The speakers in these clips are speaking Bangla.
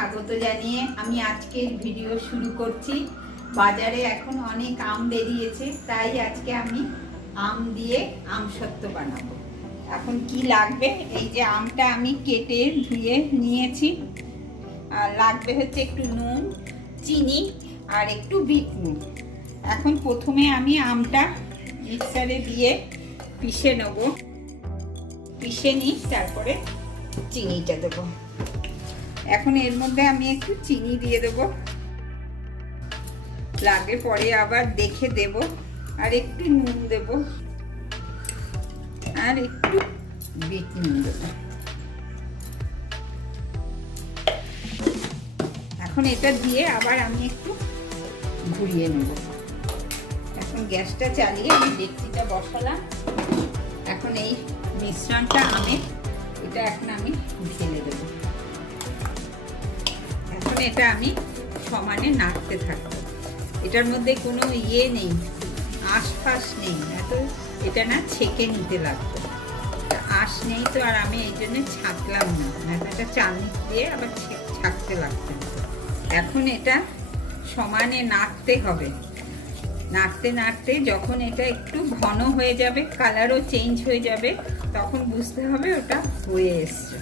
স্বাগত জানিয়ে আমি আজকের ভিডিও শুরু করছি। বাজারে এখন অনেক আম বেরিয়েছে, তাই আজকে আমি আম দিয়ে আমসত্ত্ব বানাবো। এখন কি লাগবে, এই যে আমটা আমি কেটে ধুয়ে নিয়েছি। আর লাগবে হচ্ছে একটু নুন, চিনি আর একটু বিট নুন। এখন প্রথমে আমি আমটা মিক্সারে দিয়ে পিষে নেব। পিষে নিই, তারপরে চিনিটা দেবো। এখন এর মধ্যে আমি একটু চিনি দিয়ে দেবো, লাগে পরে আবার দেখে দেব। আর একটু নুন দেব, আর একটু বিট নুন দেবো। এখন এটা দিয়ে আবার আমি একটু ঘুরিয়ে নেব। এখন গ্যাসটা চালিয়ে আমি ডেকচিটা বসালাম। এখন এই মিশ্রণটা এটা এখন আমি ঢেলে দেবো। এখন এটা আমি সমানে নাড়তে থাকবো। এটার মধ্যে কোনো ইয়ে নেই, আশপাশ নেই, এত এটা না ছেঁকে নিতে লাগবে। আঁশ নেই তো, আর আমি এই জন্য ছাঁকলাম না, এটা চালনি দিয়ে আবার ছাঁকতে লাগবে। এখন এটা সমানে নাড়তে হবে। নাড়তে নাড়তে যখন এটা একটু ঘন হয়ে যাবে, কালারও চেঞ্জ হয়ে যাবে, তখন বুঝতে হবে ওটা হয়ে এসছে।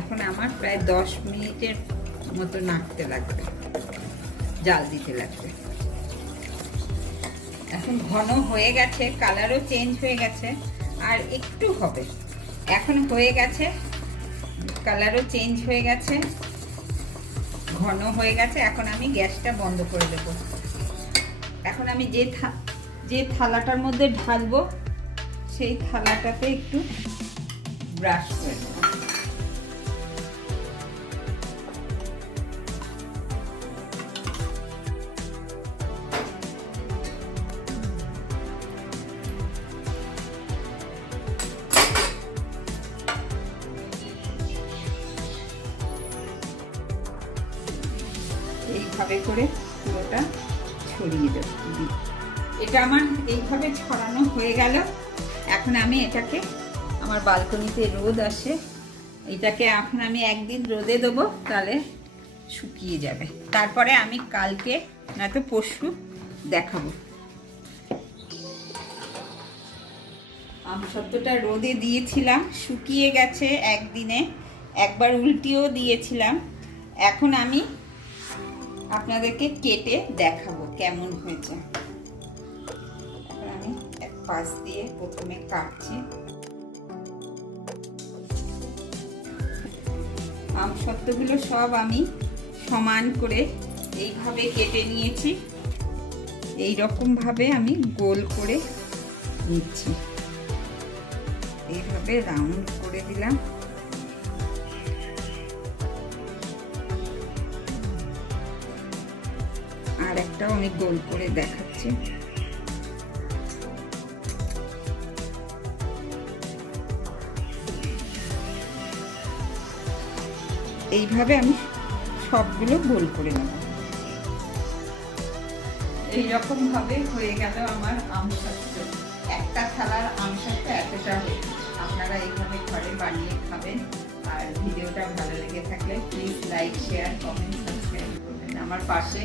এখন আমার প্রায় 10 মিনিটের মতো নাড়তে লাগবে, জাল দিতে লাগবে। এখন ঘন হয়ে গেছে, কালারও চেঞ্জ হয়ে গেছে, আর একটু হবে। এখন হয়ে গেছে, কালারও চেঞ্জ হয়ে গেছে, ঘন হয়ে গেছে। এখন আমি গ্যাসটা বন্ধ করে দেবো। এখন আমি যে থালাটার মধ্যে ঢালবো, সেই থালাটাতে একটু ব্রাশ করে দেবো। এইভাবে করে পুরোটা ছড়িয়ে দেব। এটা আমার এইভাবে ছড়ানো হয়ে গেল। এখন আমি এটাকে, আমার বালকনিতে রোদ আসে, এটাকে এখন আমি একদিন রোদে দেবো, তাহলে শুকিয়ে যাবে। তারপরে আমি কালকে নয়তো পরশু দেখাবো। আমসত্ত্বটা রোদে দিয়েছিলাম, শুকিয়ে গেছে একদিনে, একবার উল্টিয়েও দিয়েছিলাম। এখন আমি আপনাদেরকে কেটে দেখাবো কেমন হয়েছে। এখন আমি এক পাশ দিয়ে প্রথমে কাটছি। আমসত্ত্বগুলো সব আমি সমান করে এইভাবে কেটে নিয়েছি। এই রকম ভাবে আমি গোল করে নিচ্ছি, এইভাবে রাউন্ড করে দিলাম। আর একটা অনেক গোল করে দেখাচ্ছি। এইভাবে আমি সবগুলো গোল করে নেব। এইরকম ভাবে হয়ে গেল আমার আমসত্ত্ব। একটা থালার আমসত্ত্ব এতটা হয়েছে। আপনারা এইভাবে ঘরে বানিয়ে খাবেন। আর ভিডিওটা ভালো লেগে থাকলে please like, share, comment, subscribe করবেন। আমার পাশে